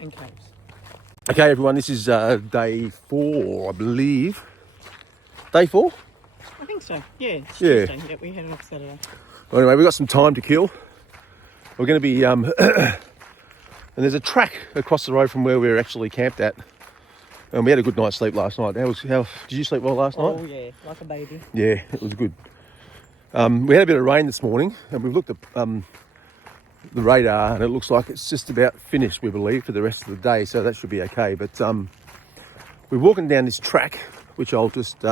and caves. Okay, everyone, this is day 4, I believe. Day 4? I think so. Yeah, it's Yeah. Tuesday. Yeah, we headed off Saturday. Well, anyway, we've got some time to kill. We're going to be, and there's a track across the road from where we're actually camped at. And we had a good night's sleep last night. Did you sleep well last night? Oh yeah, like a baby. Yeah, it was good. We had a bit of rain this morning, and we've looked at the radar, and it looks like it's just about finished, we believe, for the rest of the day, so that should be okay. But we're walking down this track, which I'll just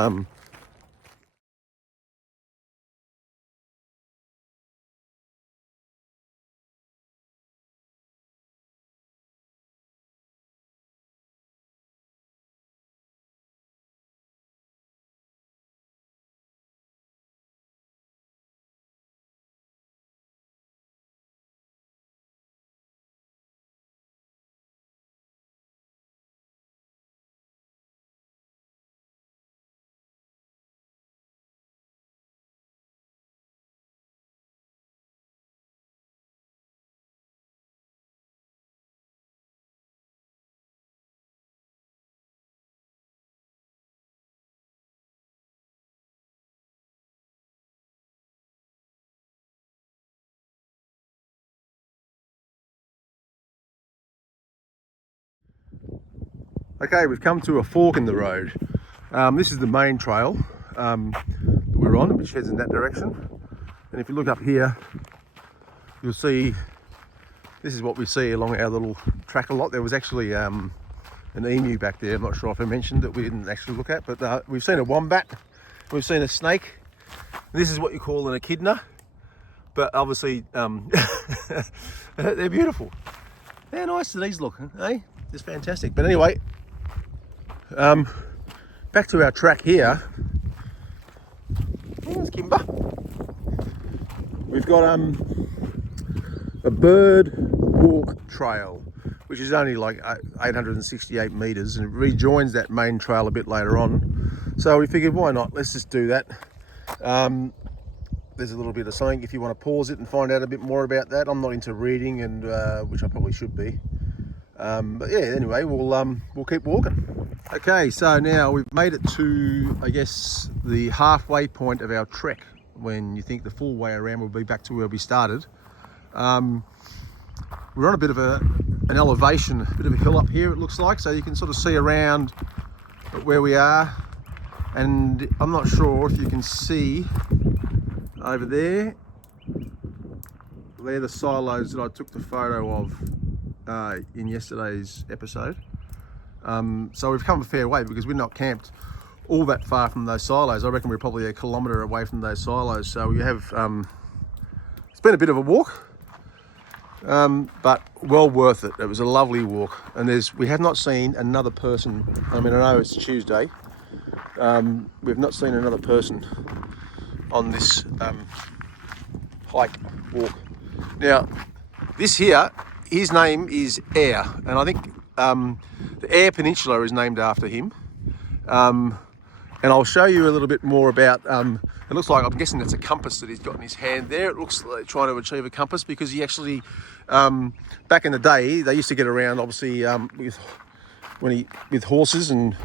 Okay, we've come to a fork in the road. This is the main trail that we're on, which heads in that direction. And if you look up here, you'll see this is what we see along our little track a lot. There was actually an emu back there. I'm not sure if I mentioned that we didn't actually look at, but we've seen a wombat, we've seen a snake. This is what you call an echidna, but obviously they're beautiful. How nice do these look, eh? Just fantastic. But anyway, back to our track here. There's Kimber. We've got a bird walk trail, which is only like 868 meters, and it rejoins that main trail a bit later on. So we figured, why not? Let's just do that. There's a little bit of something if you want to pause it and find out a bit more about that. I'm not into reading, and which I probably should be. But yeah, anyway, we'll keep walking. Okay, so now we've made it to, I guess, the halfway point of our trek. When you think the full way around will be back to where we started. We're on a bit of an elevation, a bit of a hill up here, it looks like, so you can sort of see around where we are. And I'm not sure if you can see over there, they're the silos that I took the photo of in yesterday's episode. So we've come a fair way because we're not camped all that far from those silos. I reckon we're probably 1 kilometre away from those silos. So we have, it's been a bit of a walk, but well worth it. It was a lovely walk, and we have not seen another person. I mean, I know it's Tuesday. We've not seen another person on this walk. Now, this here, his name is Eyre, and I think the Eyre Peninsula is named after him. And I'll show you a little bit more about, it looks like, I'm guessing it's a compass that he's got in his hand there. It looks like trying to achieve a compass, because he actually, back in the day, they used to get around, obviously, with horses and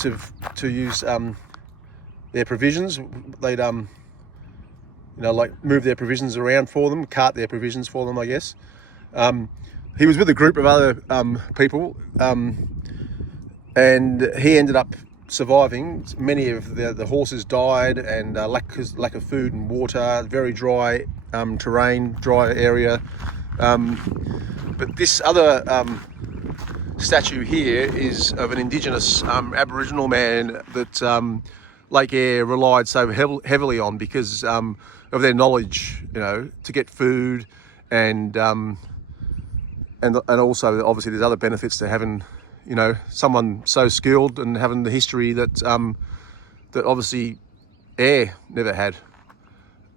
to use their provisions. They'd, like move their provisions around for them, cart their provisions for them, I guess. He was with a group of other people, and he ended up surviving. Many of the horses died, and lack of food and water, very dry terrain, dry area. But this other statue here is of an Indigenous Aboriginal man that Lake Eyre relied so heavily on because of their knowledge, to get food, and also obviously there's other benefits to having, someone so skilled and having the history that that obviously Eyre never had.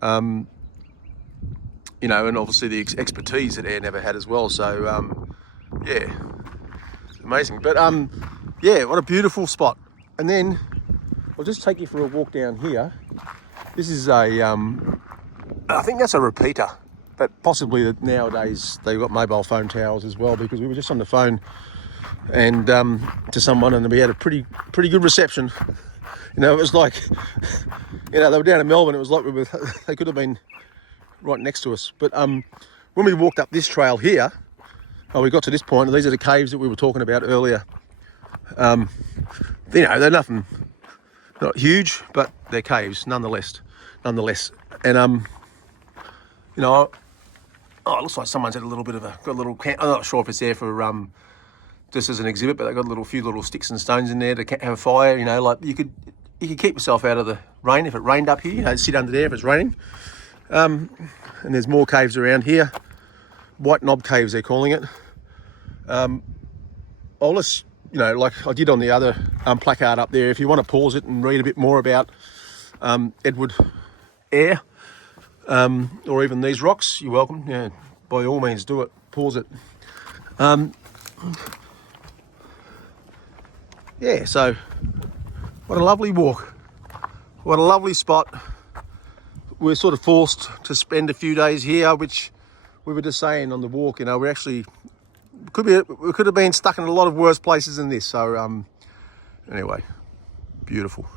And obviously the expertise that Eyre never had as well. So yeah, it's amazing. But yeah, what a beautiful spot. And then I'll just take you for a walk down here. This is I think that's a repeater. but possibly that nowadays they've got mobile phone towers as well, because we were just on the phone and to someone, and we had a pretty good reception. You know, it was like, you know, they were down in Melbourne. It was like they could have been right next to us. But when we walked up this trail here, we got to this point, and these are the caves that we were talking about earlier. You know, they're nothing, not huge, but they're caves nonetheless. And you know, it looks like someone's had a little bit of got a little camp. I'm not sure if it's there for just as an exhibit, but they've got a few little sticks and stones in there to have a fire. You know, like you could keep yourself out of the rain if it rained up here. You know, sit under there if it's raining. And there's more caves around here. White Knob Caves, they're calling it. I'll just, you know, like I did on the other placard up there, if you want to pause it and read a bit more about Edward Eyre, or even these rocks, you're welcome. Yeah, by all means do it. Pause it. Yeah, so what a lovely walk. What a lovely spot. We're sort of forced to spend a few days here, which we were just saying on the walk, you know, we could have been stuck in a lot of worse places than this. So anyway, beautiful.